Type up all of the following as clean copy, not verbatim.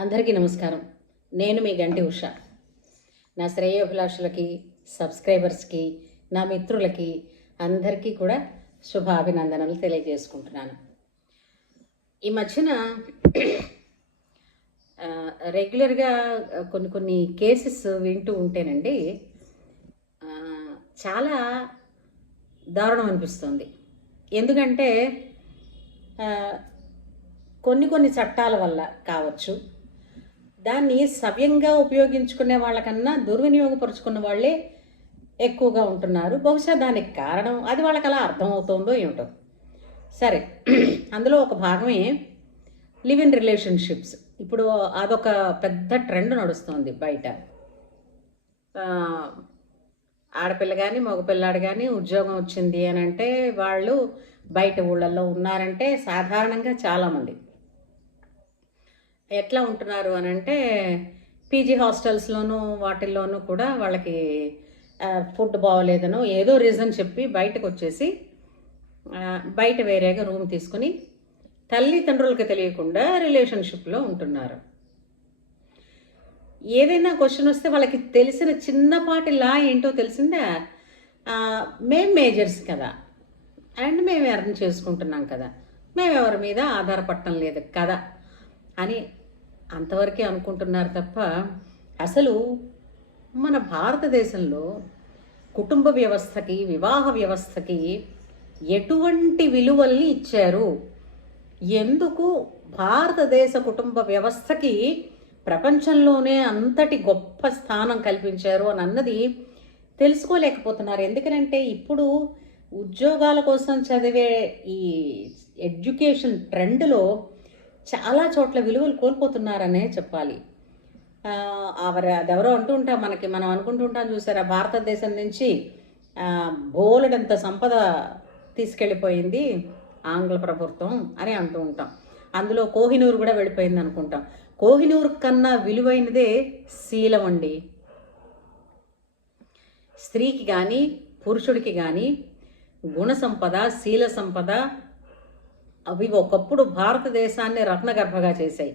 అందరికీ నమస్కారం. నేను మీ గంటి ఉష. నా శ్రేయోభిలాషులకి, సబ్స్క్రైబర్స్కి, నా మిత్రులకి అందరికీ కూడా శుభాభినందనలు తెలియజేసుకుంటున్నాను. ఈ మధ్యన రెగ్యులర్గా కొన్ని కేసెస్ వింటూ ఉంటేనండి చాలా దారుణం అనిపిస్తుంది. ఎందుకంటే కొన్ని చట్టాల వల్ల కావచ్చు, దాన్ని సవ్యంగా ఉపయోగించుకునే వాళ్ళకన్నా దుర్వినియోగపరుచుకున్న వాళ్ళే ఎక్కువగా ఉంటున్నారు. బహుశా దానికి కారణం అది వాళ్ళకి అలా అర్థమవుతుందో ఏమిటో. సరే, అందులో ఒక భాగమే లివ్ ఇన్ రిలేషన్షిప్స్. ఇప్పుడు అదొక పెద్ద ట్రెండ్ నడుస్తుంది బయట. ఆడపిల్ల కానీ మగపిల్లాడు కానీ ఉద్యోగం వచ్చింది అని అంటే వాళ్ళు బయట ఊళ్ళల్లో ఉన్నారంటే సాధారణంగా చాలామంది ఎట్లా ఉంటున్నారు అని అంటే పీజీ హాస్టల్స్లోనూ వాటిల్లోనూ కూడా వాళ్ళకి ఫుడ్ బాగోలేదనో ఏదో రీజన్ చెప్పి బయటకు వచ్చేసి బయట వేరేగా రూమ్ తీసుకుని తల్లిదండ్రులకు తెలియకుండా రిలేషన్షిప్లో ఉంటున్నారు. ఏదైనా క్వశ్చన్ వస్తే వాళ్ళకి తెలిసిన చిన్నపాటి లా ఏంటో తెలిసిందా, మేం మేజర్స్ కదా అండ్ మేము ఎర్న్ చేసుకుంటున్నాం కదా, మేము ఎవరి మీద ఆధారపడటం లేదు కదా అని అంతవరకే అనుకుంటున్నారు తప్ప అసలు మన భారతదేశంలో కుటుంబ వ్యవస్థకి, వివాహ వ్యవస్థకి ఎటువంటి విలువల్ని ఇచ్చారు, ఎందుకు భారతదేశ కుటుంబ వ్యవస్థకి ప్రపంచంలోనే అంతటి గొప్ప స్థానం కల్పించారు అని అన్నది తెలుసుకోలేకపోతున్నారు. ఎందుకంటే ఇప్పుడు ఉద్యోగాల కోసం చదివే ఈ ఎడ్యుకేషన్ ట్రెండ్లో చాలా చోట్ల విలువలు కోల్పోతున్నారనే చెప్పాలి. అదెవరో అంటూ ఉంటాం, మనం అనుకుంటూ ఉంటాం చూసారా, భారతదేశం నుంచి బోలెడంత సంపద తీసుకెళ్ళిపోయింది ఆంగ్ల ప్రభుత్వం అని అంటూ ఉంటాం. అందులో కోహినూరు కూడా వెళ్ళిపోయింది అనుకుంటాం. కోహినూరు కన్నా విలువైనదే శీలం అండి. స్త్రీకి కానీ పురుషుడికి కానీ గుణ సంపద, శీల సంపద అవి ఒకప్పుడు భారతదేశాన్ని రత్నగర్భగా చేశాయి.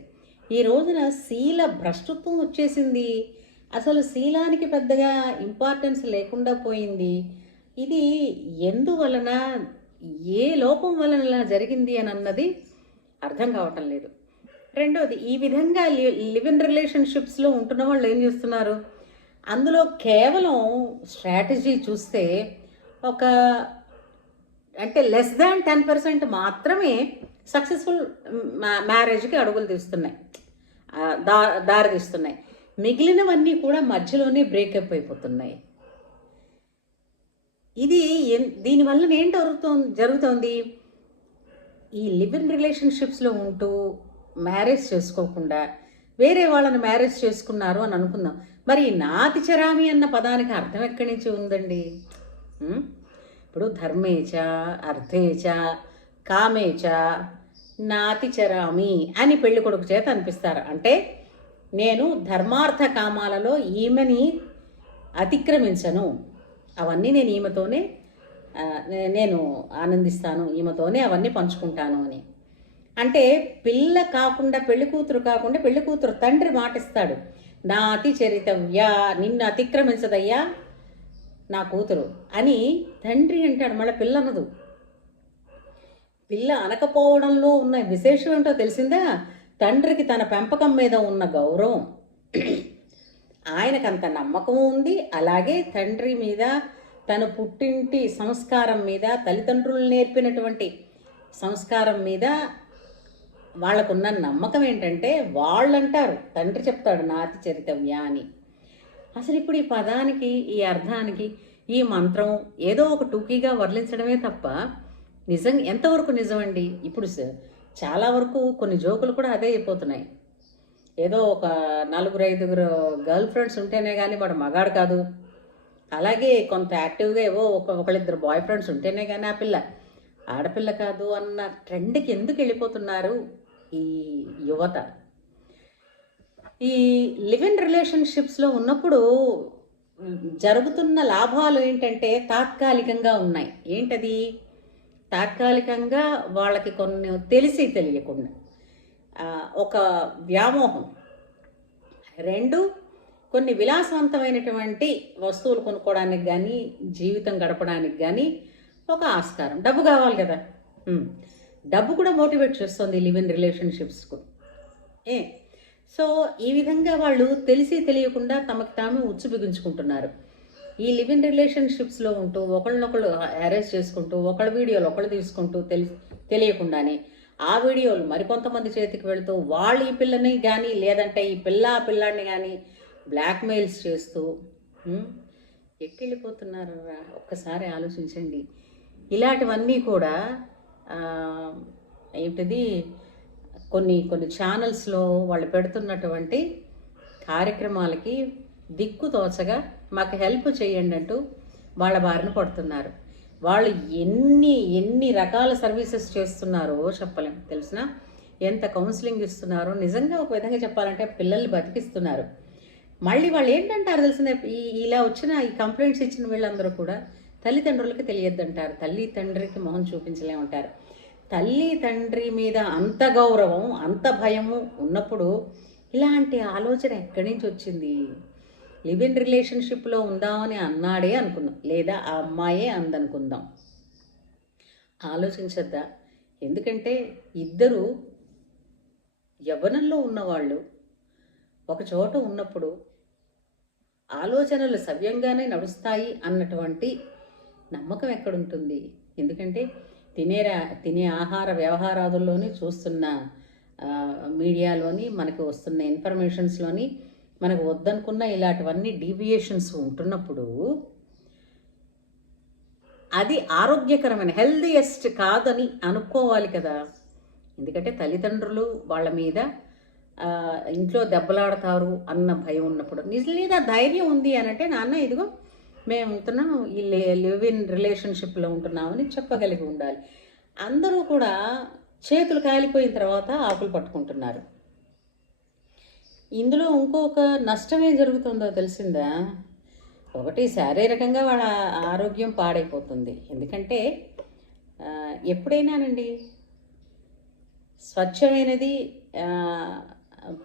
ఈ రోజున శీల భ్రష్టత్వం వచ్చేసింది. అసలు శీలానికి పెద్దగా ఇంపార్టెన్స్ లేకుండా పోయింది. ఇది ఎందువలన, ఏ లోపం వలన జరిగింది అని అన్నది అర్థం కావటం లేదు. రెండోది, ఈ విధంగా లివ్ ఇన్ రిలేషన్షిప్స్లో ఉంటున్న వాళ్ళు ఏం చేస్తున్నారు, అందులో కేవలం స్ట్రాటజీ చూస్తే అంటే లెస్ దాన్ 10% మాత్రమే సక్సెస్ఫుల్ మ్యారేజ్కి అడుగులు తీస్తున్నాయి, దారి తీస్తున్నాయి. మిగిలినవన్నీ కూడా మధ్యలోనే బ్రేకప్ అయిపోతున్నాయి. దీనివల్ల ఏంటి జరుగుతోంది, ఈ లివ్ ఇన్ రిలేషన్షిప్స్లో ఉంటూ మ్యారేజ్ చేసుకోకుండా వేరే వాళ్ళని మ్యారేజ్ చేసుకున్నారు అని అనుకుందాం. మరి నాతిచరామి అన్న పదానికి అర్థం ఎక్కడి నుంచి ఉందండి? ఇప్పుడు ధర్మేచ, అర్థేచ, కామేచ నాతిచరామి అని పెళ్లి కొడుకు చేత అనిపిస్తారు. అంటే నేను ధర్మార్థ కామాలలో ఈమెని అతిక్రమించను, అవన్నీ నేను ఈమెతోనే నేను ఆనందిస్తాను, ఈమెతోనే అవన్నీ పంచుకుంటాను అని. అంటే పిల్ల కాకుండా పెళ్లి కూతురు కాకుండా పెళ్లి కూతురు తండ్రి మాటిస్తాడు, నా అతి చరితవ్య, నిన్ను అతిక్రమించదయ్యా నా కూతురు అని తండ్రి అంటాడు. మళ్ళీ పిల్ల అనదు. పిల్ల అనకపోవడంలో ఉన్న విశేషం ఏంటో తెలిసిందా, తండ్రికి తన పెంపకం మీద ఉన్న గౌరవం, ఆయనకంత నమ్మకం ఉంది. అలాగే తండ్రి మీద, తన పుట్టింటి సంస్కారం మీద, తల్లిదండ్రులు నేర్పినటువంటి సంస్కారం మీద వాళ్ళకున్న నమ్మకం ఏంటంటే, వాళ్ళంటారు, తండ్రి చెప్తాడు నాతి చరితవ్య అని. అసలు ఇప్పుడు ఈ పదానికి, ఈ అర్థానికి, ఈ మంత్రం ఏదో ఒక టూకీగా వర్లించడమే తప్ప నిజంగా ఎంతవరకు నిజమండి? ఇప్పుడు చాలా వరకు కొన్ని జోకులు కూడా అదే అయిపోతున్నాయి. ఏదో ఒక 4-5 గర్ల్ ఫ్రెండ్స్ ఉంటేనే కానీ వాడు మగాడు కాదు, అలాగే కొంత యాక్టివ్గా ఏవో ఒకళ్ళిద్దరు బాయ్ ఫ్రెండ్స్ ఉంటేనే కానీ ఆ పిల్ల ఆడపిల్ల కాదు అన్న ట్రెండ్కి ఎందుకు వెళ్ళిపోతున్నారు ఈ యువత? ఈ లివ్ ఇన్ రిలేషన్షిప్స్లో ఉన్నప్పుడు జరుగుతున్న లాభాలు ఏంటంటే తాత్కాలికంగా ఉన్నాయి. ఏంటది? తాత్కాలికంగా వాళ్ళకి కొన్ని తెలియకుండా ఒక వ్యామోహం, 2 కొన్ని విలాసవంతమైనటువంటి వస్తువులు కొనుక్కోవడానికి కానీ, జీవితం గడపడానికి కానీ ఒక ఆస్కారం. డబ్బు కావాలి కదా. డబ్బు కూడా మోటివేట్ చేస్తుంది లివ్ ఇన్ రిలేషన్షిప్స్కు. ఏ సో ఈ విధంగా వాళ్ళు తెలిసి తెలియకుండా తమకు తాము ఉచ్చు బిగించుకుంటున్నారు. ఈ లివ్ ఇన్ రిలేషన్షిప్స్లో ఉంటూ ఒకళ్ళనొకళ్ళు అరేంజ్ చేసుకుంటూ ఒకళ్ళ వీడియోలు ఒకళ్ళు తీసుకుంటూ తెలియకుండానే ఆ వీడియోలు మరికొంతమంది చేతికి వెళుతూ వాళ్ళు ఈ పిల్లని కానీ లేదంటే ఈ పిల్లాడిని కానీ బ్లాక్మెయిల్స్ చేస్తూ ఎక్కెళ్ళిపోతున్నారు. ఒక్కసారి ఆలోచించండి. ఇలాంటివన్నీ కూడా ఏంటిది కొన్ని కొన్ని ఛానల్స్లో వాళ్ళు పెడుతున్నటువంటి కార్యక్రమాలకి దిక్కు తోచగా మాకు హెల్ప్ చేయండి అంటూ వాళ్ళ బారిన పడుతున్నారు. వాళ్ళు ఎన్ని రకాల సర్వీసెస్ చేస్తున్నారో చెప్పలేం. తెలిసిన ఎంత కౌన్సిలింగ్ ఇస్తున్నారో. నిజంగా ఒక విధంగా చెప్పాలంటే పిల్లల్ని బతికిస్తున్నారు. మళ్ళీ వాళ్ళు ఏంటంటారు తెలిసిన ఇలా వచ్చిన ఈ కంప్లైంట్స్ ఇచ్చిన వీళ్ళందరూ కూడా తల్లిదండ్రులకి తెలియద్దంటారు. తల్లి తండ్రికి మొహం చూపించలేమంటారు. తల్లి తండ్రి మీద అంత గౌరవం అంత భయము ఉన్నప్పుడు ఇలాంటి ఆలోచన ఎక్కడి నుంచి వచ్చింది? లివ్ ఇన్ రిలేషన్షిప్లో ఉందామని అన్నాడే అనుకుందాం, లేదా ఆ అమ్మాయే అందనుకుందాం. ఆలోచించద్దా? ఎందుకంటే ఇద్దరు యవ్వనంలో ఉన్నవాళ్ళు ఒక చోట ఉన్నప్పుడు ఆలోచనలు సవ్యంగానే నడుస్తాయి అన్నటువంటి నమ్మకం ఎక్కడుంటుంది? ఎందుకంటే తినే ఆహార వ్యవహారాదుల్లోని చూస్తున్న మీడియాలోని మనకు వస్తున్న ఇన్ఫర్మేషన్స్లోని మనకు వద్దనుకున్న ఇలాంటివన్నీ డీవియేషన్స్ ఉంటున్నప్పుడు అది ఆరోగ్యకరమైన హెల్దీయెస్ట్ కాదని అనుకోవాలి కదా. ఎందుకంటే తల్లిదండ్రులు వాళ్ళ మీద ఇంట్లో దెబ్బలాడతారు అన్న భయం ఉన్నప్పుడు లేదా ధైర్యం ఉంది అని అంటే నాన్న ఇదిగో మేము ఉంటున్నాం ఈ లివ్ ఇన్ రిలేషన్షిప్లో ఉంటున్నామని చెప్పగలిగి ఉండాలి. అందరూ కూడా చేతులు కాలిపోయిన తర్వాత ఆకులు పట్టుకుంటున్నారు. ఇందులో ఇంకొక నష్టం ఏం జరుగుతుందో తెలిసిందా? ఒకటి శారీరకంగా వాళ్ళ ఆరోగ్యం పాడైపోతుంది. ఎందుకంటే ఎప్పుడైనానండి స్వచ్ఛమైనది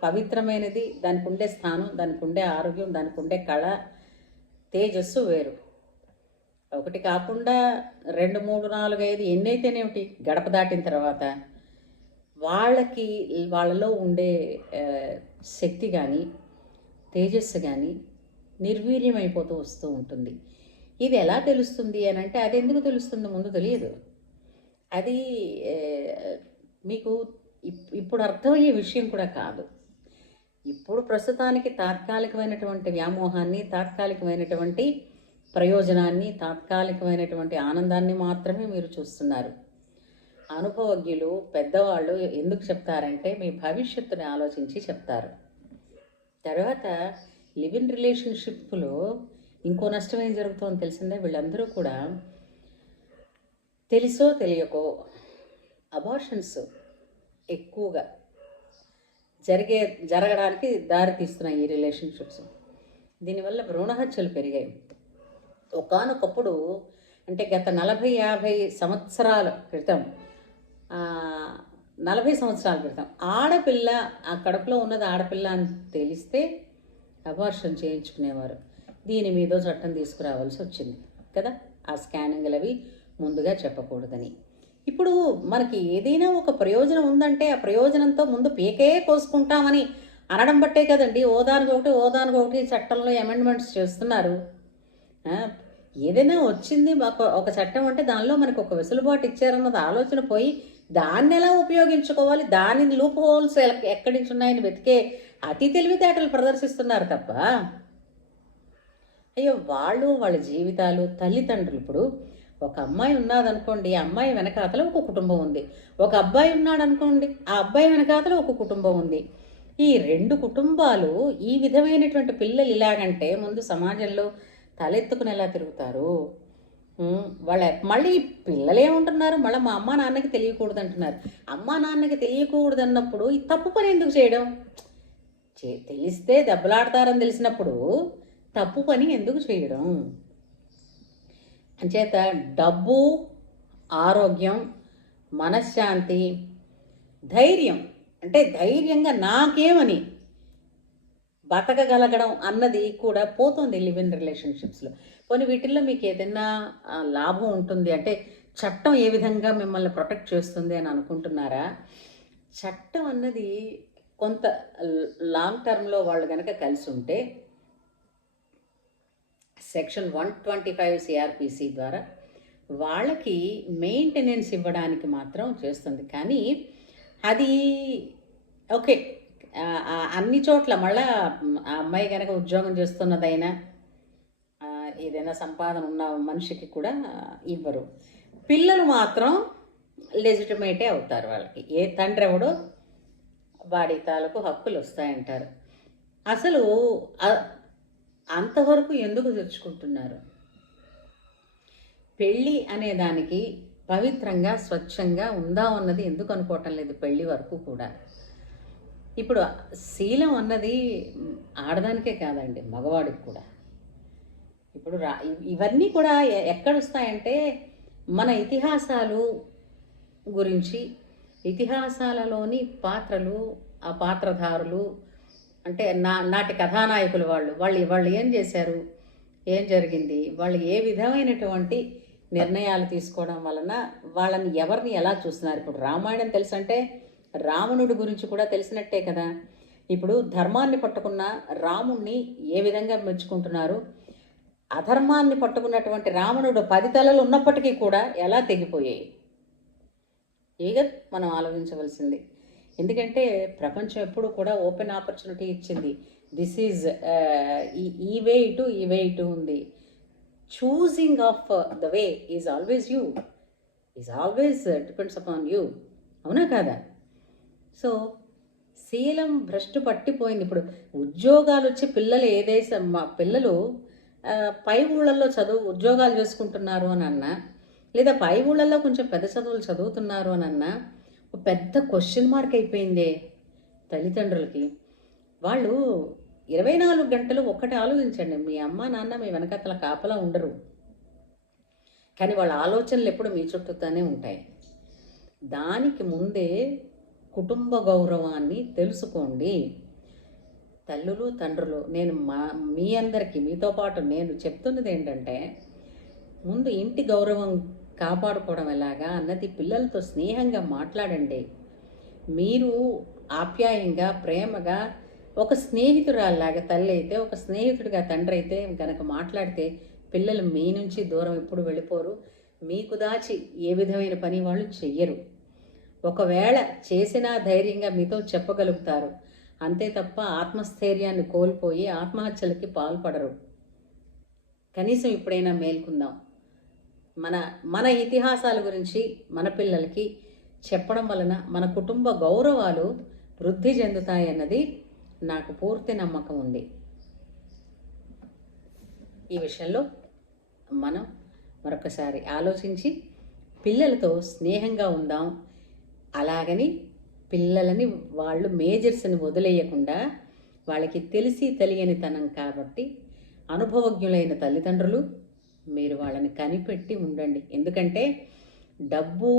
పవిత్రమైనది దానికి ఉండే స్థానం, దానికి ఉండే ఆరోగ్యం, దానికి ఉండే కళ తేజస్సు వేరు. ఒకటి కాకుండా 2, 3, 4, 5 ఎన్నైతేనేమిటి గడప దాటిన తర్వాత వాళ్ళలో ఉండే శక్తి కానీ తేజస్సు కానీ నిర్వీర్యమైపోతూ వస్తూ ఉంటుంది. ఇది ఎలా తెలుస్తుంది అని అంటే అది ఎందుకు తెలుస్తుందో ముందు తెలియదు. అది మీకు ఇప్పుడు అర్థమయ్యే విషయం కూడా కాదు. ఇప్పుడు ప్రస్తుతానికి తాత్కాలికమైనటువంటి వ్యామోహాన్ని, తాత్కాలికమైనటువంటి ప్రయోజనాన్ని, తాత్కాలికమైనటువంటి ఆనందాన్ని మాత్రమే మీరు చూస్తున్నారు. అనుభవజ్ఞులు పెద్దవాళ్ళు ఎందుకు చెప్తారంటే మీ భవిష్యత్తుని ఆలోచించి చెప్తారు. తర్వాత లివ్ ఇన్ రిలేషన్షిప్లో ఇంకో నష్టం ఏం జరుగుతుందో తెలిసిందే. వీళ్ళందరూ కూడా తెలుసో తెలియకో అబార్షన్స్ ఎక్కువగా జరగడానికి దారి తీస్తున్నాయి ఈ రిలేషన్షిప్స్. దీనివల్ల భ్రూణ హత్యలు పెరిగాయి. ఒకానొకప్పుడు అంటే గత 40-50 సంవత్సరాల క్రితం 40 సంవత్సరాల క్రితం ఆడపిల్ల ఆ కడుపులో ఉన్నది ఆడపిల్ల అని తెలిస్తే అబార్షన్ చేయించుకునేవారు. దీని మీద చట్టం తీసుకురావాల్సి వచ్చింది కదా, ఆ స్కానింగ్లు అవి ముందుగా చెప్పకూడదని. ఇప్పుడు మనకి ఏదైనా ఒక ప్రయోజనం ఉందంటే ఆ ప్రయోజనంతో ముందు పీకే కోసుకుంటామని అనడం బట్టే కదండి ఓదానికొకటి చట్టంలో అమెండ్మెంట్స్ చేస్తున్నారు. ఏదైనా వచ్చింది ఒక చట్టం అంటే దానిలో మనకు ఒక వెసులుబాటు ఇచ్చారన్నది ఆలోచన పోయి దాన్ని ఎలా ఉపయోగించుకోవాలి, దాని లూప్ హోల్స్ ఎక్కడి నుంచి ఉన్నాయని వెతికే అతి తెలివితేటలు ప్రదర్శిస్తున్నారు తప్ప అయ్యో వాళ్ళ జీవితాలు తల్లిదండ్రులు. ఇప్పుడు ఒక అమ్మాయి ఉన్నదనుకోండి, ఆ అమ్మాయి వెనకాతల ఒక కుటుంబం ఉంది. ఒక అబ్బాయి ఉన్నాడు అనుకోండి, ఆ అబ్బాయి వెనకాతల ఒక కుటుంబం ఉంది. ఈ 2 కుటుంబాలు ఈ విధమైనటువంటి పిల్లలు ఇలాగంటే ముందు సమాజంలో తలెత్తుకుని ఎలా తిరుగుతారు? మళ్ళీ పిల్లలు ఏమంటున్నారు, మళ్ళీ మా అమ్మా నాన్నకి తెలియకూడదు అంటున్నారు. అమ్మా నాన్నకి తెలియకూడదు అన్నప్పుడు ఈ తప్పు పని ఎందుకు చేయడం? తెలిస్తే దెబ్బలాడతారని తెలిసినప్పుడు తప్పు పని ఎందుకు చేయడం? అంచేత డబ్బు, ఆరోగ్యం, మనశ్శాంతి, ధైర్యం అంటే ధైర్యంగా నాకేమని బతకగలగడం అన్నది కూడా పోతుంది లివ్ ఇన్ రిలేషన్షిప్స్లో. పోనీ వీటిల్లో మీకు ఏదైనా లాభం ఉంటుంది అంటే చట్టం ఏ విధంగా మిమ్మల్ని ప్రొటెక్ట్ చేస్తుంది అని అనుకుంటున్నారా? చట్టం అన్నది కొంత లాంగ్ టర్మ్లో వాళ్ళు కనుక కలిసి ఉంటే సెక్షన్ 125 సిఆర్పిసి ద్వారా వాళ్ళకి మెయింటెనెన్స్ ఇవ్వడానికి మాత్రం చేస్తుంది. కానీ అది ఓకే, అన్ని చోట్ల మళ్ళా ఆ అమ్మాయి కనుక ఉద్యోగం చేస్తున్నదైనా ఏదైనా సంపాదన ఉన్న మనిషికి కూడా ఇవ్వరు. పిల్లలు మాత్రం లెజిటిమేటే అవుతారు. వాళ్ళకి ఏ తండ్రి ఎవడో వాడి తాలూకు హక్కులు వస్తాయంటారు. అసలు అంతవరకు ఎందుకు తెచ్చుకుంటున్నారు? పెళ్ళి అనే దానికి పవిత్రంగా స్వచ్ఛంగా ఉందామన్నది ఎందుకు అనుకోవటం లేదు పెళ్ళి వరకు కూడా? ఇప్పుడు శీలం అన్నది ఆడదానికే కాదండి, మగవాడికి కూడా. ఇప్పుడు ఇవన్నీ కూడా ఎక్కడొస్తాయంటే మన ఇతిహాసాలు గురించి, ఇతిహాసాలలోని పాత్రలు, ఆ పాత్రధారులు అంటే నాటి కథానాయకులు వాళ్ళు ఏం చేశారు, ఏం జరిగింది, వాళ్ళు ఏ విధమైనటువంటి నిర్ణయాలు తీసుకోవడం వలన వాళ్ళని ఎవరిని ఎలా చూస్తున్నారు. ఇప్పుడు రామాయణం తెలుసంటే రావణుడి గురించి కూడా తెలిసినట్టే కదా. ఇప్పుడు ధర్మాన్ని పట్టుకున్న రాముణ్ణి ఏ విధంగా మెచ్చుకుంటున్నారు, అధర్మాన్ని పట్టుకున్నటువంటి రావణుడు 10 తలలు ఉన్నప్పటికీ కూడా ఎలా తెగిపోయాయి, ఇక మనం ఆలోచించవలసింది. ఎందుకంటే ప్రపంచం ఎప్పుడు కూడా ఓపెన్ ఆపర్చునిటీ ఇచ్చింది. దిస్ ఈజ్ ఈ వే ఇటు ఉంది. Choosing of the way is always you, is always depends upon you. అవునా కాదా? సో శీలం భ్రష్టు పట్టిపోయింది. ఇప్పుడు ఉద్యోగాలు వచ్చి పిల్లలు మా పిల్లలు పై ఊళ్ళల్లో ఉద్యోగాలు చేసుకుంటున్నారు అని అన్నా, లేదా పై ఊళ్ళల్లో కొంచెం పెద్ద చదువులు చదువుతున్నారు అని అన్నా పెద్ద క్వశ్చన్ మార్క్ అయిపోయిందే తల్లిదండ్రులకి. వాళ్ళు 24 గంటలు ఒక్కటి ఆలోచించండి, మీ అమ్మ నాన్న మీ వెనకతల కాపలా ఉండరు, కానీ వాళ్ళ ఆలోచనలు ఎప్పుడు మీ చుట్టూతోనే ఉంటాయి. దానికి ముందే కుటుంబ గౌరవాన్ని తెలుసుకోండి. తల్లులు తండ్రులు, నేను మీ అందరికీ మీతో పాటు నేను చెప్తున్నది ఏంటంటే, ముందు ఇంటి గౌరవం కాపాడుకోవడం ఎలాగా అన్నది పిల్లలతో స్నేహంగా మాట్లాడండి. మీరు ఆప్యాయంగా ప్రేమగా ఒక స్నేహితురాల్లాగా తల్లి అయితే, ఒక స్నేహితుడిగా తండ్రి అయితే కనుక మాట్లాడితే పిల్లలు మీ నుంచి దూరం ఎప్పుడు వెళ్ళిపోరు. మీకు దాచి ఏ విధమైన పని వాళ్ళు చెయ్యరు. ఒకవేళ చేసినా ధైర్యంగా మీతో చెప్పగలుగుతారు, అంతే తప్ప ఆత్మస్థైర్యాన్ని కోల్పోయి ఆత్మహత్యలకి పాల్పడరు. కనీసం ఇప్పుడైనా మేల్కుందాం. మన ఇతిహాసాల గురించి మన పిల్లలకి చెప్పడం వలన మన కుటుంబ గౌరవాలు వృద్ధి చెందుతాయన్నది నాకు పూర్తి నమ్మకం ఉంది. ఈ విషయంలో మనం మరొకసారి ఆలోచించి పిల్లలతో స్నేహంగా ఉందాం. అలాగని పిల్లలని వాళ్ళు మేజర్స్ని వదిలేయకుండా, వాళ్ళకి తెలిసి తెలియనితనం కాబట్టి అనుభవజ్ఞులైన తల్లిదండ్రులు మీరు వాళ్ళని కనిపెట్టి ఉండండి. ఎందుకంటే డబ్బు,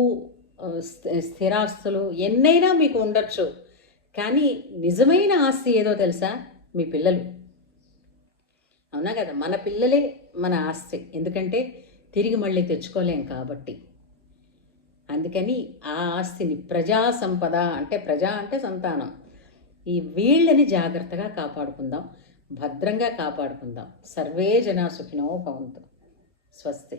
స్థిరాస్తులు ఎన్నైనా మీకు ఉండొచ్చు, కానీ నిజమైన ఆస్తి ఏదో తెలుసా? మీ పిల్లలు. అవునా కదా? మన పిల్లలే మన ఆస్తి. ఎందుకంటే తిరిగి మళ్ళీ తెచ్చుకోలేం కాబట్టి. అందుకని ఆ ఆస్తిని ప్రజా సంపద అంటే, ప్రజా అంటే సంతానం, ఈ వీళ్ళని జాగ్రత్తగా కాపాడుకుందాం, భద్రంగా కాపాడుకుందాం. సర్వే జనా సుఖినో భవంతు. స్వస్తి.